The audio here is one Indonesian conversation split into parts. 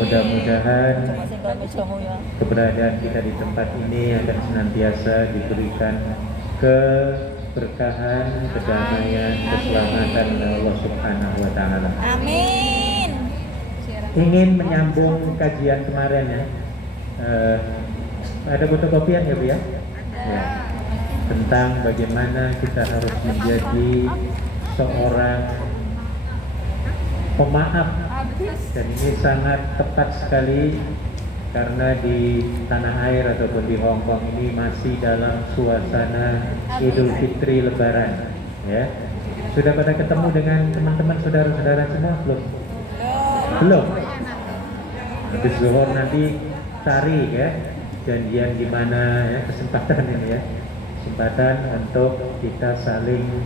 Mudah-mudahan keberadaan kita di tempat ini akan senantiasa diberikan keberkahan, kedamaian, keselamatan oleh Allah Subhanahu wa Ta'ala. Amin. Ingin menyambung kajian kemarin ya. Ada fotokopian ya Bu ya? Ya. Tentang bagaimana kita harus menjadi seorang pemaaf, dan ini sangat tepat sekali karena di tanah air ataupun di Hong Kong ini masih dalam suasana Idul Fitri Lebaran ya. Sudah pada ketemu dengan teman-teman saudara-saudara semua belum? Belum. Habis zuhur nanti cari ya janjian di mana ya, kesempatan ini ya, kesempatan untuk kita saling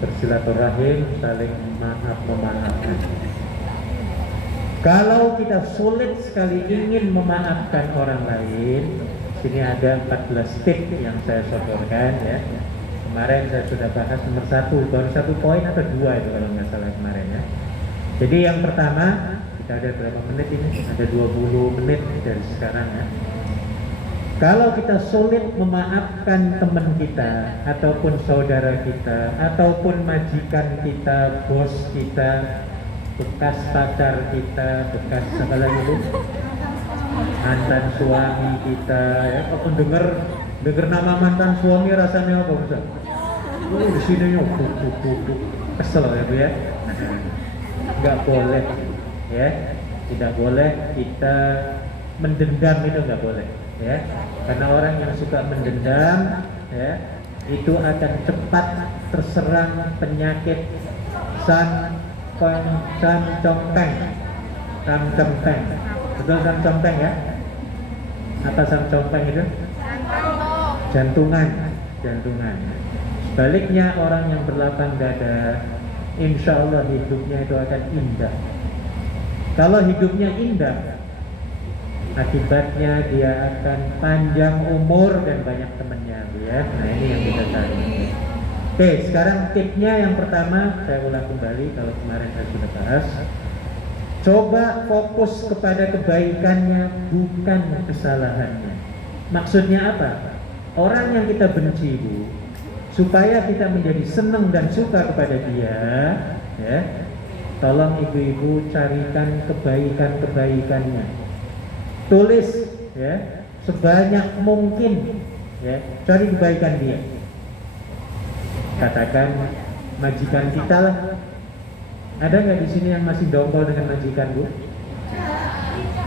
bersilaturahim, saling memaafkan. Kalau kita sulit sekali ingin memaafkan orang lain, sini ada 14 tips yang saya sodorkan ya. Kemarin saya sudah bahas nomor 1, baru 1 poin atau 2 itu kalau nggak salah kemarin ya. Jadi yang pertama, kita ada berapa menit ini? Ada 20 menit dari sekarang ya. Kalau kita sulit memaafkan teman kita, ataupun saudara kita, ataupun majikan kita, bos kita, bekas pacar kita, bekas apa lagi itu, mantan suami kita, ya, ataupun dengar nama mantan suami rasanya apa Ustaz? Di sini kesel ya Bu ya. Nggak boleh ya, tidak boleh kita mendendam, itu nggak boleh ya, karena orang yang suka mendendam ya itu akan cepat terserang penyakit sancongpeng. Betul sancongpeng ya? Apa sancongpeng itu? Jantungan. Sebaliknya orang yang berlapang dada, insya Allah hidupnya itu akan indah. Kalau hidupnya indah, akibatnya dia akan panjang umur dan banyak temannya ya. Nah ini yang kita cari. Oke, sekarang tipsnya yang pertama saya ulang kembali, kalau kemarin saya sudah bahas. Coba fokus kepada kebaikannya, bukan kesalahannya. Maksudnya apa? Orang yang kita benci Bu, supaya kita menjadi senang dan suka kepada dia ya, tolong ibu-ibu carikan kebaikannya. Tulis ya sebanyak mungkin ya, cari kebaikan dia. Katakan majikan kita lah. Ada nggak di sini yang masih dongkol dengan majikan Bu?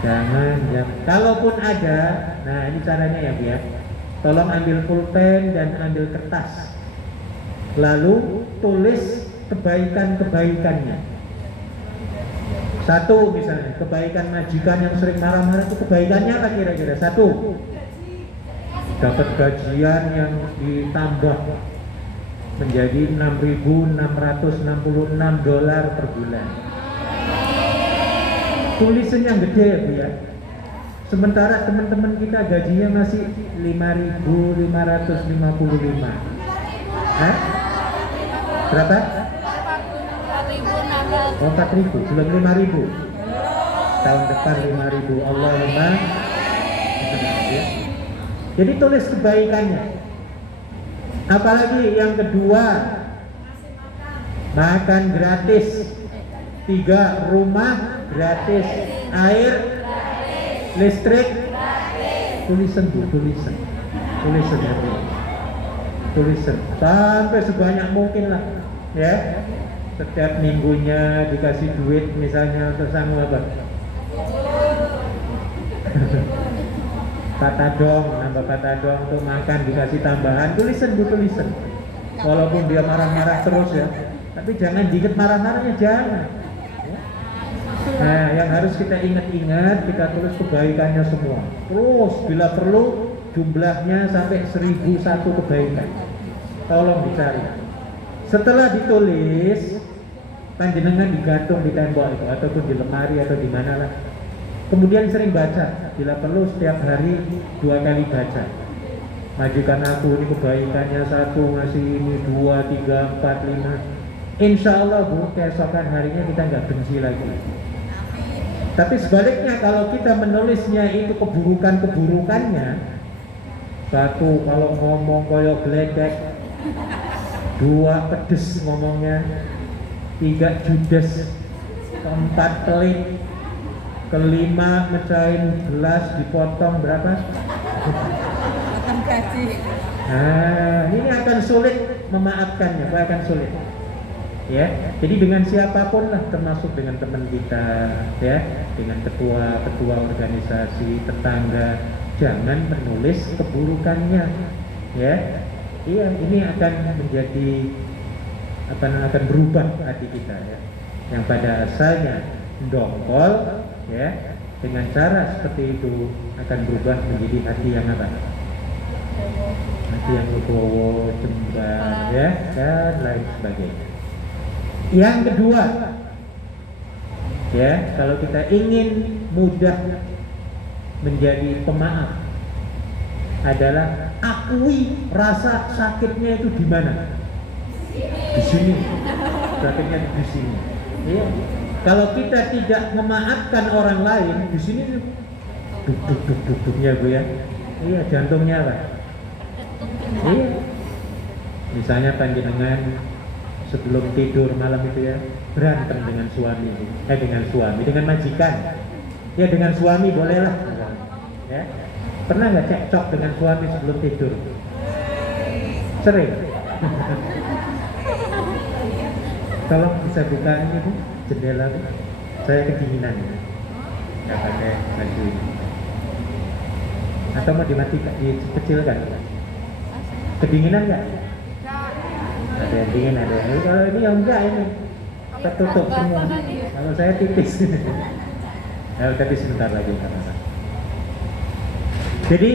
Jangan. Kalaupun ada, nah ini caranya ya Bu ya. Tolong ambil pulpen dan ambil kertas. Lalu tulis kebaikannya. 1 misalnya, kebaikan majikan yang sering marah-marah itu kebaikannya apa kira-kira? 1, dapat gajian yang ditambah menjadi $6.666 per bulan. Tulisan yang gede ya Bu ya. Sementara teman-teman kita gajinya masih 5.555. Hah? Berapa? 4.000, belum 5.000. Tahun depan 5.000. Allahumma. Jadi tulis kebaikannya. Apalagi yang kedua, makan gratis. 3, rumah gratis, air, listrik, tulisan sampai sebanyak mungkin lah ya. Setiap minggunya dikasih duit misalnya untuk sanggup apa? nambah patadong untuk makan dikasih tambahan, tulisan. Walaupun dia marah-marah terus ya, tapi jangan diingat marah-marahnya, jangan. Nah, yang harus kita ingat-ingat, kita tulis kebaikannya semua. Terus bila perlu jumlahnya sampai 1001 kebaikan. Tolong dicari. Setelah ditulis, panjenengan digantung di tembok itu ataupun di lemari atau di mana lah. Kemudian sering baca, bila perlu setiap hari 2 kali baca. Majikan aku ini kebaikannya 1, ngasih ini 2, 3, 4, 5. Insya Allah Bu, keesokan harinya kita nggak benci lagi. Tapi sebaliknya kalau kita menulisnya itu keburukan-keburukannya, satu kalau ngomong koyo geledek, dua pedes ngomongnya, tiga judes, keempat pelit, kelima mecahin gelas dipotong berapa? Potong gaji. Nah, ini akan sulit memaafkannya, akan sulit. Ya, jadi dengan siapapun lah, termasuk dengan teman kita, ya, dengan ketua organisasi, tetangga, jangan menulis keburukannya, ya. Iya, ini akan menjadi akan berubah hati kita, ya. Yang pada asalnya dongkol, ya, dengan cara seperti itu akan berubah menjadi hati yang apa? Hati yang legowo, cembar, ya, dan lain sebagainya. Yang kedua, ya, kalau kita ingin mudah menjadi pemaaf adalah akui rasa sakitnya itu di mana? Di sini. Sakitnya di sini. Ya. Kalau kita tidak memaafkan orang lain, di sini duk-duk-duk-duknya Bu ya. Iya, jantungnya apa? Iya. Misalnya panjenengan sebelum tidur malam itu ya berantem dengan suami, dengan majikan, ya dengan suami bolehlah, ya. Pernah nggak cekcok dengan suami sebelum tidur? Sering. Tolong bisa buka ini Bu, jendela Bu. Saya kedinginan, nggak pakai baju ini. Atau mau dimatikan, dikecilkan? Kedinginan nggak? Ada yang dingin, ada yang kalau ini yang enggak ini tertutup semua. Kalau saya tipis. Tapi sebentar lagi karena. Jadi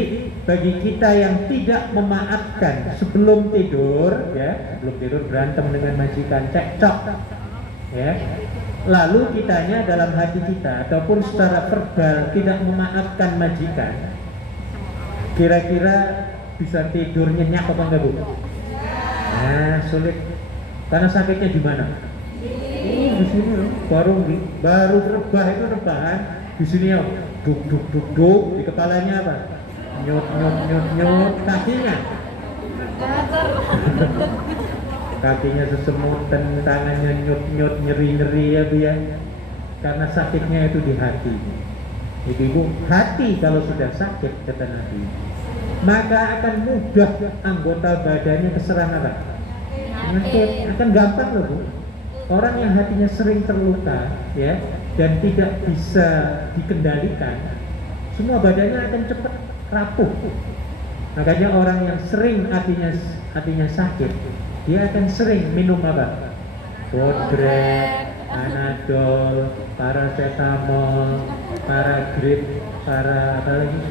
bagi kita yang tidak memaafkan sebelum tidur, ya, sebelum tidur berantem dengan majikan, cekcok, ya. Lalu kitanya dalam hati kita ataupun secara verbal tidak memaafkan majikan, kira-kira bisa tidur nyenyak apa enggak Bu? Nah, sulit. Karena sakitnya di mana? Di sini loh. Baru rebah itu rebahan. Di sini ya, duk di kepalanya apa? Nyut kakinya. Kakinya sesemutan, tangannya nyut nyeri ya Bu ya. Karena sakitnya itu di hati. Ibu, hati kalau sudah sakit kata Nabi, maka akan mudah anggota badannya keserang apa? Penyakit. Akan gampang loh Bu. Orang yang hatinya sering terluka, ya, dan tidak bisa dikendalikan, semua badannya akan cepat rapuh. Makanya orang yang sering hatinya sakit, dia akan sering minum apa? Bodrek, Panadol, paracetamol, paragrip, apa lagi?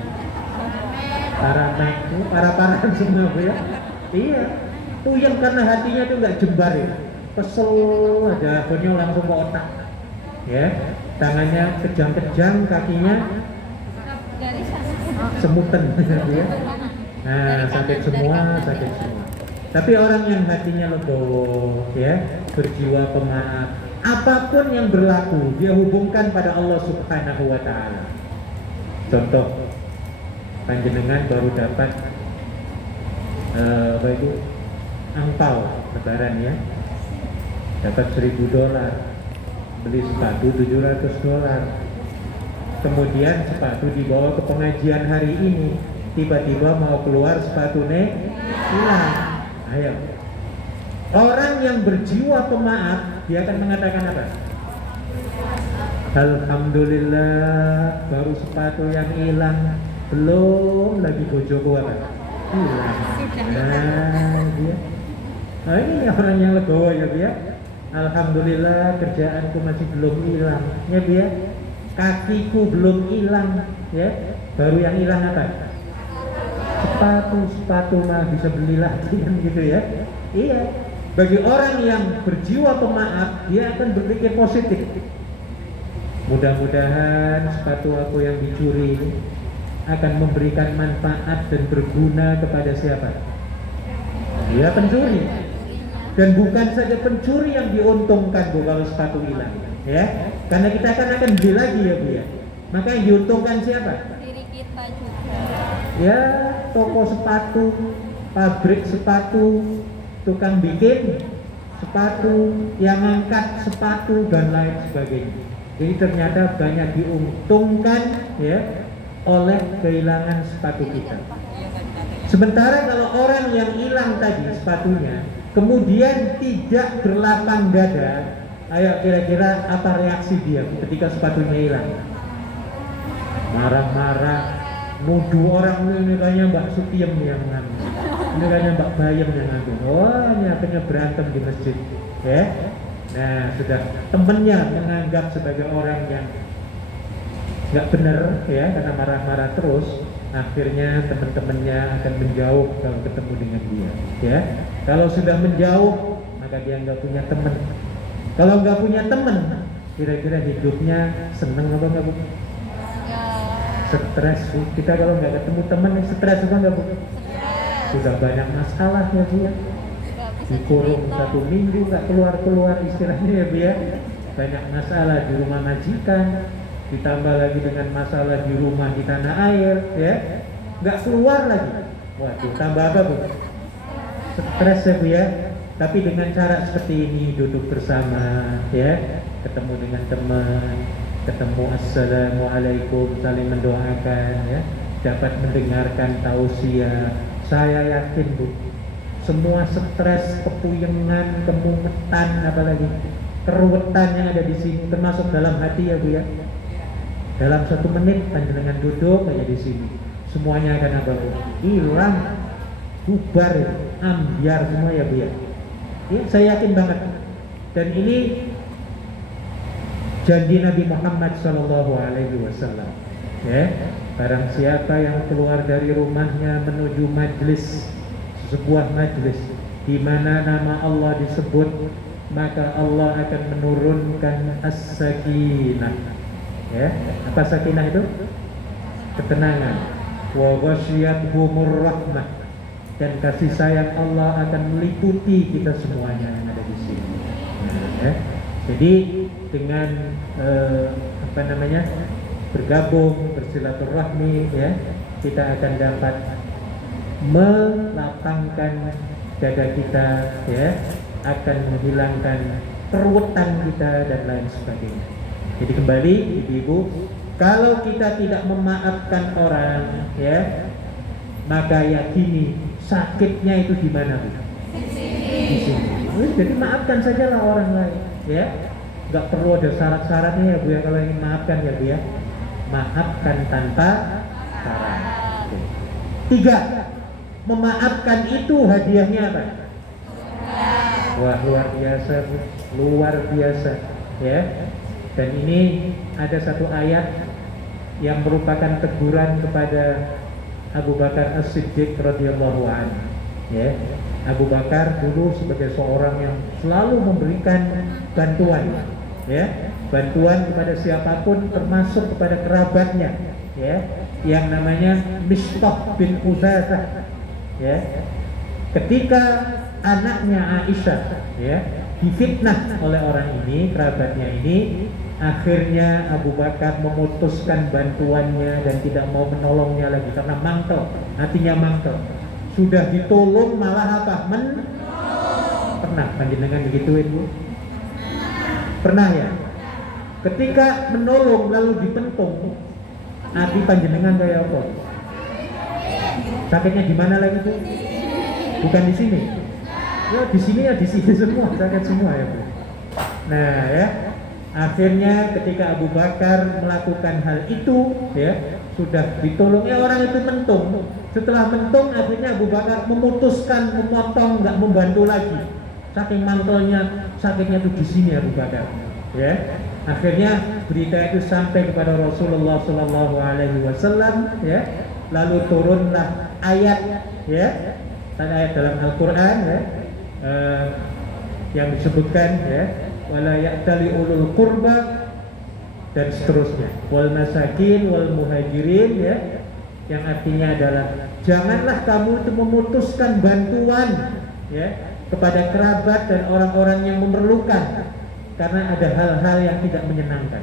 Para semua Bu ya. Iya, puyeng karena hatinya itu nggak jembar ya. Kesel aja, akhirnya langsung ke otak. Ya, tangannya kejang-kejang, kakinya semutan ya. Nah, sakit semua. Tapi orang yang hatinya legowo, ya, berjiwa pemaaf, apapun yang berlaku, dia hubungkan pada Allah Subhanahu wa Ta'ala. Contoh, panjenengan baru dapat angpau lebaran ya, dapat $1.000, beli sepatu $700, kemudian sepatu dibawa ke pengajian hari ini, tiba-tiba mau keluar sepatunya hilang. Ayo, orang yang berjiwa pemaaf, dia akan mengatakan apa? Alhamdulillah, baru sepatu yang hilang, belum lagi bojoku apa? Hilang. Nah, ini orang yang legowo ya dia. Alhamdulillah, kerjaanku masih belum hilang, ya dia. Kakiku belum hilang, ya. Baru yang hilang apa? Sepatu mah bisa beli lagi kan gitu ya. Iya. Bagi orang yang berjiwa pemaaf, dia akan berpikir positif. Mudah-mudahan sepatu aku yang dicuri akan memberikan manfaat dan berguna kepada siapa? Dia pencuri. Dan bukan saja pencuri yang diuntungkan Bu kalau sepatu hilang, ya. Karena kita akan beli lagi ya Bu ya. Maka yang diuntungkan siapa? Diri kita juga. Ya, toko sepatu, pabrik sepatu, tukang bikin sepatu, yang angkat sepatu dan lain sebagainya. Jadi ternyata banyak diuntungkan ya oleh kehilangan sepatu kita. Sementara kalau orang yang hilang tadi sepatunya kemudian tidak berlapang dada, ayo kira-kira apa reaksi dia ketika sepatunya hilang? Marah-marah, nuduh orang, ini kayaknya Mbak Sutiem yang ngambil, ini kayaknya Mbak Bayem yang ngambil. Wah, ini akhirnya berantem di masjid ya. Nah, sudah temennya menganggap sebagai orang yang nggak benar ya, karena marah-marah terus, akhirnya teman-temannya akan menjauh kalau ketemu dengan dia ya. Kalau sudah menjauh maka dia nggak punya teman. Kalau nggak punya teman, kira-kira hidupnya seneng apa nggak Bu? Stres Bu. Kita kalau nggak ketemu teman stres apa nggak Bu? Sudah banyak masalah ya Bu ya. Dikurung 1 minggu nggak keluar-keluar istilahnya ya Bu ya. Banyak masalah di rumah majikan, ditambah lagi dengan masalah di rumah di tanah air ya, nggak keluar lagi. Waduh, tambah apa Bu? Stres ya Bu ya. Tapi dengan cara seperti ini, duduk bersama ya, ketemu dengan teman, ketemu assalamualaikum, saling mendoakan ya, dapat mendengarkan tausiah, saya yakin Bu, semua stres, kepuyengan, kemumetan, apalagi keruwetan yang ada di sini, termasuk dalam hati ya Bu ya, dalam 1 menit panjenengan duduk aja di sini, semuanya akan apa Bu? Hilang, bubar, ambiar semua ya Bu ya. Ya, saya yakin banget. Dan ini janji Nabi Muhammad SAW. Ya, barang siapa yang keluar dari rumahnya menuju majlis, sebuah majlis di mana nama Allah disebut, maka Allah akan menurunkan as-sakinah. Ya, apa sakinah itu? Ketenangan. Wa ghasyiyatuhumur rahmah. Dan kasih sayang Allah akan meliputi kita semuanya yang ada di sini. Nah, ya. Jadi dengan bergabung, bersilaturahmi ya, kita akan dapat melapangkan dada kita ya, akan menghilangkan keruwetan kita dan lain sebagainya. Jadi kembali ibu-ibu, kalau kita tidak memaafkan orang ya, maka yakini sakitnya itu di mana Bu? Di sini. Jadi maafkan sajalah orang lain ya. Nggak perlu ada syarat-syaratnya ya Bu ya, kalau ingin maafkan ya Bu ya. Maafkan tanpa syarat. 3, memaafkan itu hadiahnya apa? Wah, luar biasa Bu, luar biasa ya. Dan ini ada satu ayat yang merupakan teguran kepada Abu Bakar As-Siddiq radhiyallahu anhu ya. Abu Bakar dulu sebagai seorang yang selalu memberikan bantuan ya, bantuan kepada siapapun termasuk kepada kerabatnya ya, yang namanya Mistah bin Utsasah ya. Ketika anaknya Aisyah ya difitnah oleh orang ini, kerabatnya ini, akhirnya Abu Bakar memutuskan bantuannya dan tidak mau menolongnya lagi karena mangkel, hatinya mangkel. Sudah ditolong malah apa? Pernah panjenengan digituin Bu? Pernah ya? Ketika menolong lalu dipentung, hati panjenengan kayak apa? Sakitnya di mana lagi Bu? Bukan di sini. Ya di sini ya di sini semua, sakit semua ya Bu. Nah ya, akhirnya ketika Abu Bakar melakukan hal itu ya, sudah ditolong ya, orang itu mentung. Setelah mentung akhirnya Abu Bakar memutuskan memotong, nggak membantu lagi. Saking mantelnya, sakitnya itu di sini Abu Bakar ya. Akhirnya berita itu sampai kepada Rasulullah SAW ya. Lalu turunlah ayat ya, ayat dalam Al-Quran ya, yang disebutkan ya, wala ya'tali ulul qurba dan seterusnya, wal masakin wal muhajirin ya, yang artinya adalah janganlah kamu itu memutuskan bantuan ya kepada kerabat dan orang-orang yang memerlukan karena ada hal-hal yang tidak menyenangkan.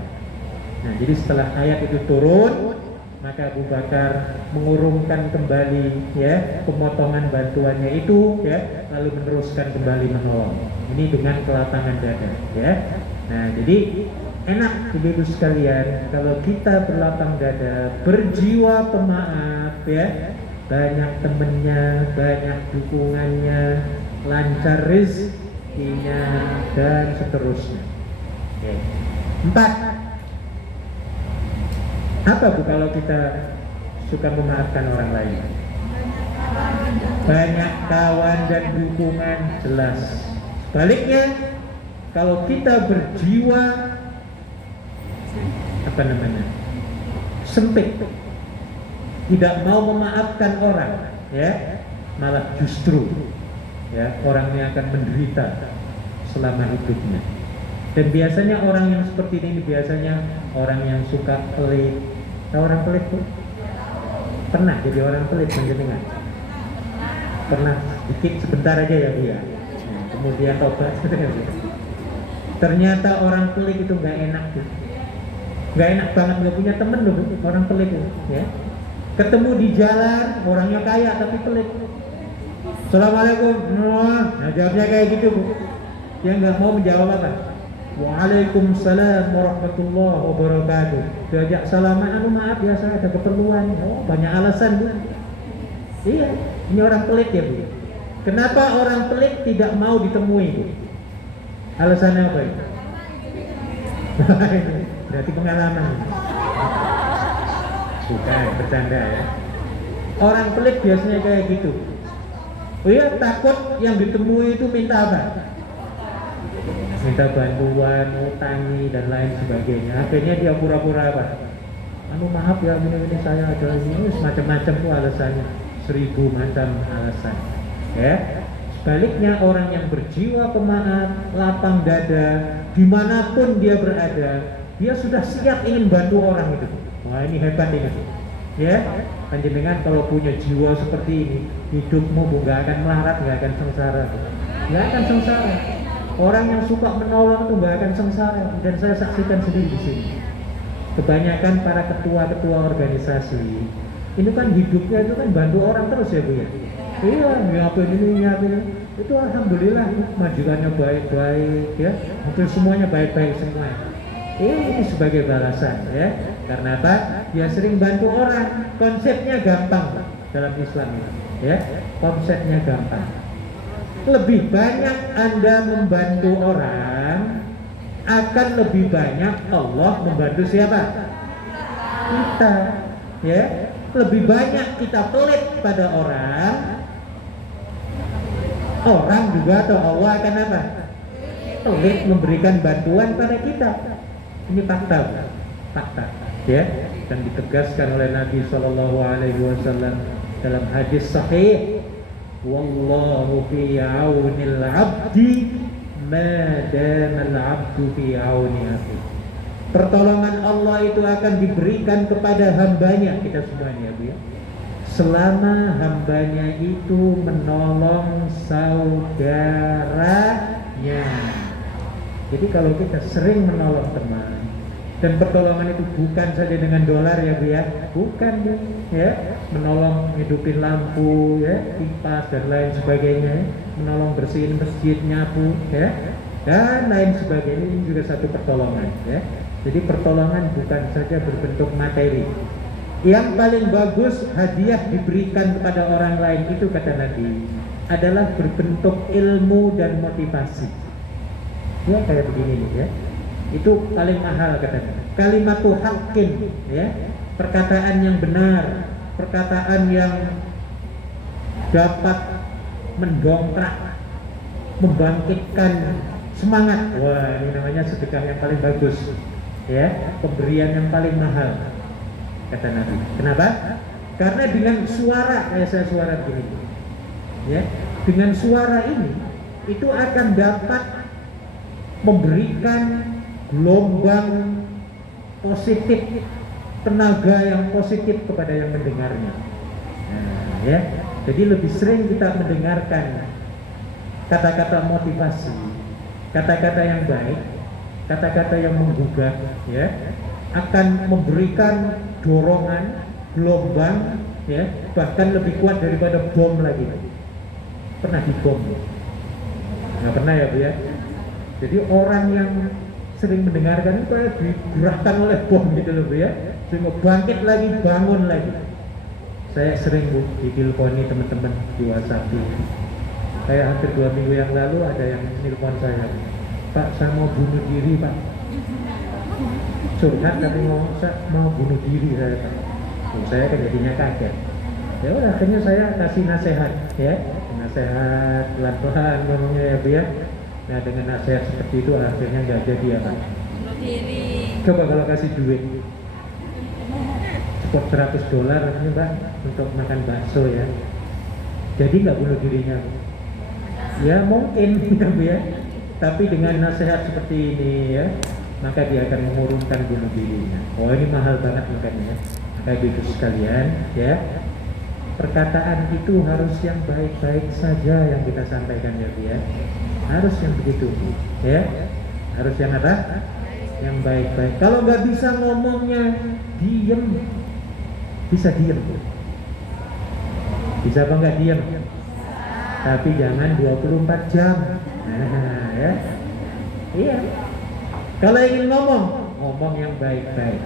Nah, jadi setelah ayat itu turun, maka Abu Bakar mengurungkan kembali ya pemotongan bantuannya itu ya, lalu meneruskan kembali menolong. Ini dengan kelapangan dada ya. Nah, jadi enak ibu-ibu sekalian kalau kita berlapang dada, berjiwa pemaaf ya, banyak temennya, banyak dukungannya, lancar rezekinya dan seterusnya. Oke. 4. Apa Bu kalau kita suka memaafkan orang lain? Banyak kawan dan dukungan, jelas. Sebaliknya, kalau kita berjiwa sempit, tidak mau memaafkan orang, ya, malah justru ya orangnya akan menderita selama hidupnya. Dan biasanya orang yang seperti ini biasanya orang yang suka pelit. Tahu orang pelit tuh? Pernah jadi orang pelit menjenengan? Pernah dikit sebentar aja ya Bu ya. Nah, kemudian tobat. Ternyata orang pelit itu nggak enak tuh. Nggak enak banget, nggak punya temen loh orang pelit itu. Ya. Ketemu di jalan orangnya kaya tapi pelit. Assalamualaikum. Nah jawabnya kayak gitu Bu. Dia nggak mau menjawab apa. Waalaikumsalam warahmatullahi wabarakatuh. Diajak salaman, maaf ya saya ada keperluan. Oh, banyak alasan Bu. Iya, ini orang pelit ya Bu. Kenapa orang pelit tidak mau ditemui Bu? Alasannya apa itu? Berarti pengalaman. Bukan, bercanda ya. Orang pelit biasanya kayak gitu. Oh iya, takut yang ditemui itu minta apa? Minta bantuan, utangi dan lain sebagainya. Akhirnya dia pura-pura apa? Maaf ya, ini saya ada ini, semacam-macam tuh alasannya, 1000 macam alasan. Ya. Sebaliknya orang yang berjiwa pemaaf, lapang dada, dimanapun dia berada, dia sudah siap ingin bantu orang itu. Wah ini hebat ini. Ya, panjenengan kalau punya jiwa seperti ini, hidupmu nggak akan melarat, nggak akan sengsara, nggak akan sengsara. Orang yang suka menolong itu nggak akan sengsara, dan saya saksikan sendiri di sini. Kebanyakan para ketua-ketua organisasi ini kan hidupnya itu kan bantu orang terus ya Bu ya. Iya, nyiapin ini, nyiapin ini. Itu alhamdulillah majukannya baik-baik ya. Hampir semuanya baik-baik semua. Ini sebagai balasan ya. Karena apa? Dia sering bantu orang. Konsepnya gampang dalam Islam ini. Ya, konsepnya gampang. Lebih banyak Anda membantu orang, akan lebih banyak Allah membantu siapa? Kita. Ya, lebih banyak kita pelit pada orang juga atau Allah akan apa? Pelit memberikan bantuan pada kita. Ini fakta, fakta. Ya, dan ditegaskan oleh Nabi SAW dalam hadis sahih. Wallahu fi aunil abdi ma damal abdu fi auni akhi. Pertolongan Allah itu akan diberikan kepada hambanya, kita semuanya ya, selama hambanya itu menolong saudaranya. Jadi kalau kita sering menolong teman, dan pertolongan itu bukan saja dengan dolar ya Bu ya, bukan ya, menolong hidupin lampu ya, kipas dan lain sebagainya, menolong bersihin masjid, nyapu ya, dan lain sebagainya, ini juga satu pertolongan ya. Jadi pertolongan bukan saja berbentuk materi. Yang paling bagus hadiah diberikan kepada orang lain itu kata Nabi adalah berbentuk ilmu dan motivasi. Ya kayak begini nih ya. Itu paling mahal katanya. Kalimatul haqqin ya, perkataan yang benar, perkataan yang dapat mendongkrak, membangkitkan semangat. Wah, ini namanya sedekah yang paling bagus. Ya, pemberian yang paling mahal kata Nabi. Kenapa? Karena dengan suara, kayak saya suara begini. Ya, dengan suara ini itu akan dapat memberikan gelombang positif, tenaga yang positif kepada yang mendengarnya. Nah, ya, jadi lebih sering kita mendengarkan kata-kata motivasi, kata-kata yang baik, kata-kata yang menggugah, ya, akan memberikan dorongan, gelombang, ya, bahkan lebih kuat daripada bom lagi. Pernah dibom? Nggak pernah ya Bu ya? Jadi orang yang sering mendengarkan itu kayak digerakkan oleh bom gitu loh Bu ya, sehingga bangkit lagi, bangun lagi. Saya sering Bu diteleponi teman-teman di WhatsApp. Kayak hampir 2 minggu yang lalu ada yang telepon saya, Pak, saya mau bunuh diri Pak. Curhat tapi mau bunuh diri saya Pak. Saya kan jadinya kaget. Ya udah, akhirnya saya kasih nasihat, ya, nasihat pelan-pelan ngomongnya ya Bu ya. Nah dengan nasihat seperti itu akhirnya nggak jadi ya Pak. Diri. Coba kalau kasih duit cukup $100 artinya Mbak untuk makan bakso ya, jadi nggak bunuh dirinya Bu? Ya mungkin ya Bu ya, tapi dengan nasihat seperti ini ya, maka dia akan mengurungkan bunuh dirinya. Oh ini mahal banget makanya ya. Maka ibu sekalian ya, perkataan itu harus yang baik-baik saja yang kita sampaikan ya Bu ya. Harus yang begitu Bu ya. Harus yang apa? Yang baik-baik. Kalau nggak bisa ngomongnya, diem. Bisa diem Bu. Bisa apa nggak diem? Tapi jangan 24 jam. Nah, ya. Iya. Kalau ingin ngomong yang baik-baik.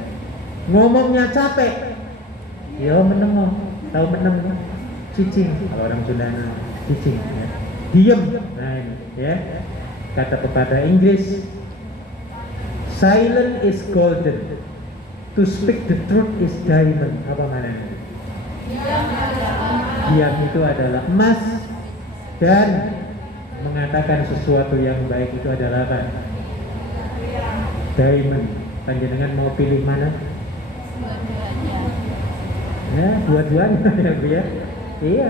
Ngomongnya capek, ya menengok. Tahu menengok? Cicing. Kalau orang Sunda cicing. Ya. Diem. Nah ini, ya. Kata pepatah Inggris, silent is golden. To speak the truth is diamond. Apa maknanya? Diam itu adalah emas, dan mengatakan sesuatu yang baik itu adalah apa? Diamond. Panjenengan mau pilih mana? Ya, dua-duanya ya Bu ya. Iya.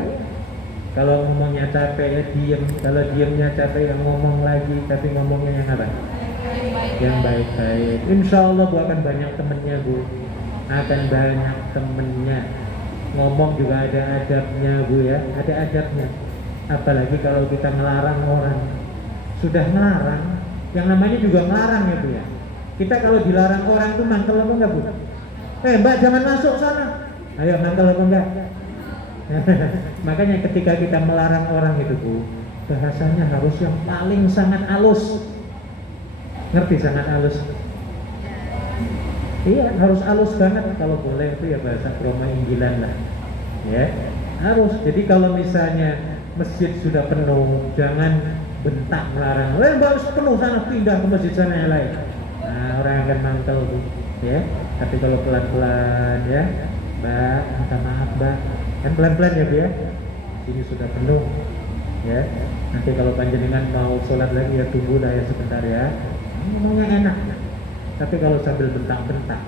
Kalau ngomongnya capek ya diem. Kalau diemnya capek ya ngomong lagi, tapi ngomongnya yang apa? Yang baik-baik. Insya Allah Bu akan banyak temennya Bu. Akan banyak temennya. Ngomong juga ada adabnya Bu ya. Ada adabnya. Apalagi kalau kita melarang orang. Sudah melarang, yang namanya juga melarang ya Bu ya. Kita kalau dilarang orang itu mangkel apa enggak Bu? Mbak jangan masuk sana. Ayo mangkel apa enggak? Makanya ketika kita melarang orang itu Bu, bahasanya harus yang paling sangat halus. Ngerti sangat halus? Iya, harus halus banget. Kalau boleh itu ya bahasa Roma Inggilan lah. Ya, harus. Jadi kalau misalnya masjid sudah penuh, jangan bentak melarang. Harus penuh sana, pindah ke masjid sana yang lain. Nah, orang akan mangkel Bu. Ya, tapi kalau pelan-pelan ya, Mbak, minta maaf Mbak. Kan pelan-pelan ya Bu ya. Sini sudah penuh. Ya, nanti kalau panjenengan mau sholat lagi ya tunggu lah ya sebentar ya. Ngomongnya enak. Tapi kalau sambil bentak-bentak,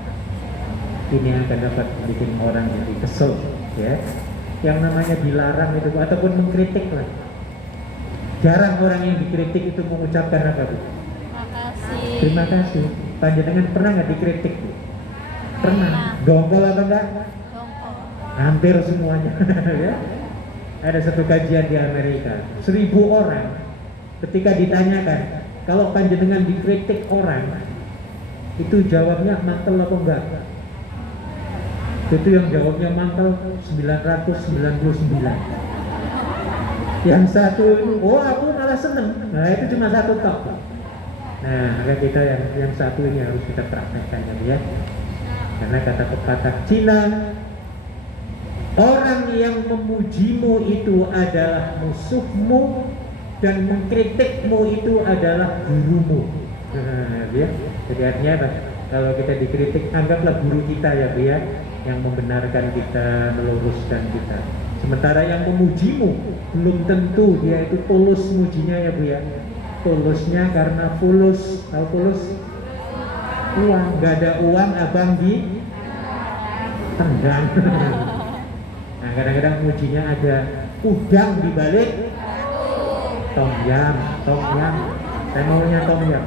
ini akan dapat bikin orang jadi kesel, ya. Yang namanya dilarang itu ataupun mengkritik lah. Jarang orang yang dikritik itu mengucapkan apa Bu? Makasih. Terima kasih. Panjenengan pernah nggak dikritik Bu? Pernah. Dongkol apa enggak? Dongkol. Hampir semuanya. Ya. Ada satu kajian di Amerika, 1000 orang ketika ditanyakan, kalau panjenengan dikritik orang, itu jawabnya mantel apa enggak? Itu yang jawabnya mantel 999. Yang satu itu, oh aku malah seneng. Nah itu cuma satu tok. Nah maka kita yang satu ini harus kita praktekkan ya. Karena kata pepatah Cina, orang yang memujimu itu adalah musuhmu, dan mengkritikmu itu adalah gurumu. Nah, ya. Jadi artinya apa? Kalau kita dikritik, anggaplah guru kita ya Bu ya, yang membenarkan kita, meluruskan kita. Sementara yang memujimu, belum tentu dia itu tulus mujinya ya Bu ya. Tulusnya karena fulus. Tahu fulus? Uang. Gak ada uang, abang di tendang. Nah kadang-kadang mujinya ada udang di balik tom yam. Saya maunya tom yam.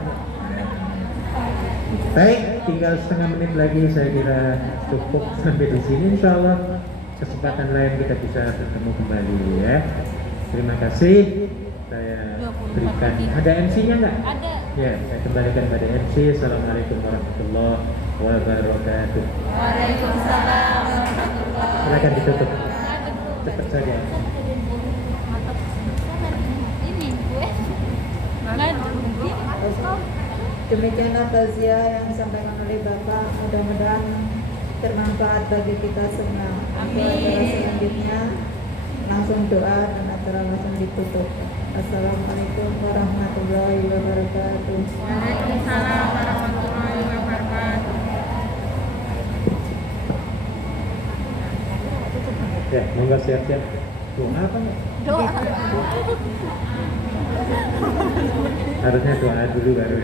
Baik, tinggal setengah menit lagi, saya kira cukup sampai di sini. Insya Allah kesempatan lain kita bisa bertemu kembali ya. Terima kasih. Saya berikan. Ada MC-nya nggak? Ada. Ya, saya kembalikan pada MC. Assalamualaikum warahmatullahi wabarakatuh. Waalaikumsalam warahmatullahi Silakan ditutup. wabarakatuh. Cepat saja. Mantap. Ini gue. Demikianlah tausiah yang disampaikan oleh Bapak. Mudah-mudahan bermanfaat bagi kita semua. Amin. Acara selanjutnya langsung doa dan acara langsung ditutup. Assalamualaikum warahmatullahi wabarakatuh. Waalaikumsalam warahmatullahi wabarakatuh. Ya, monggo siap-siap. Doa apa nih? Doa. Harusnya doa dulu baru.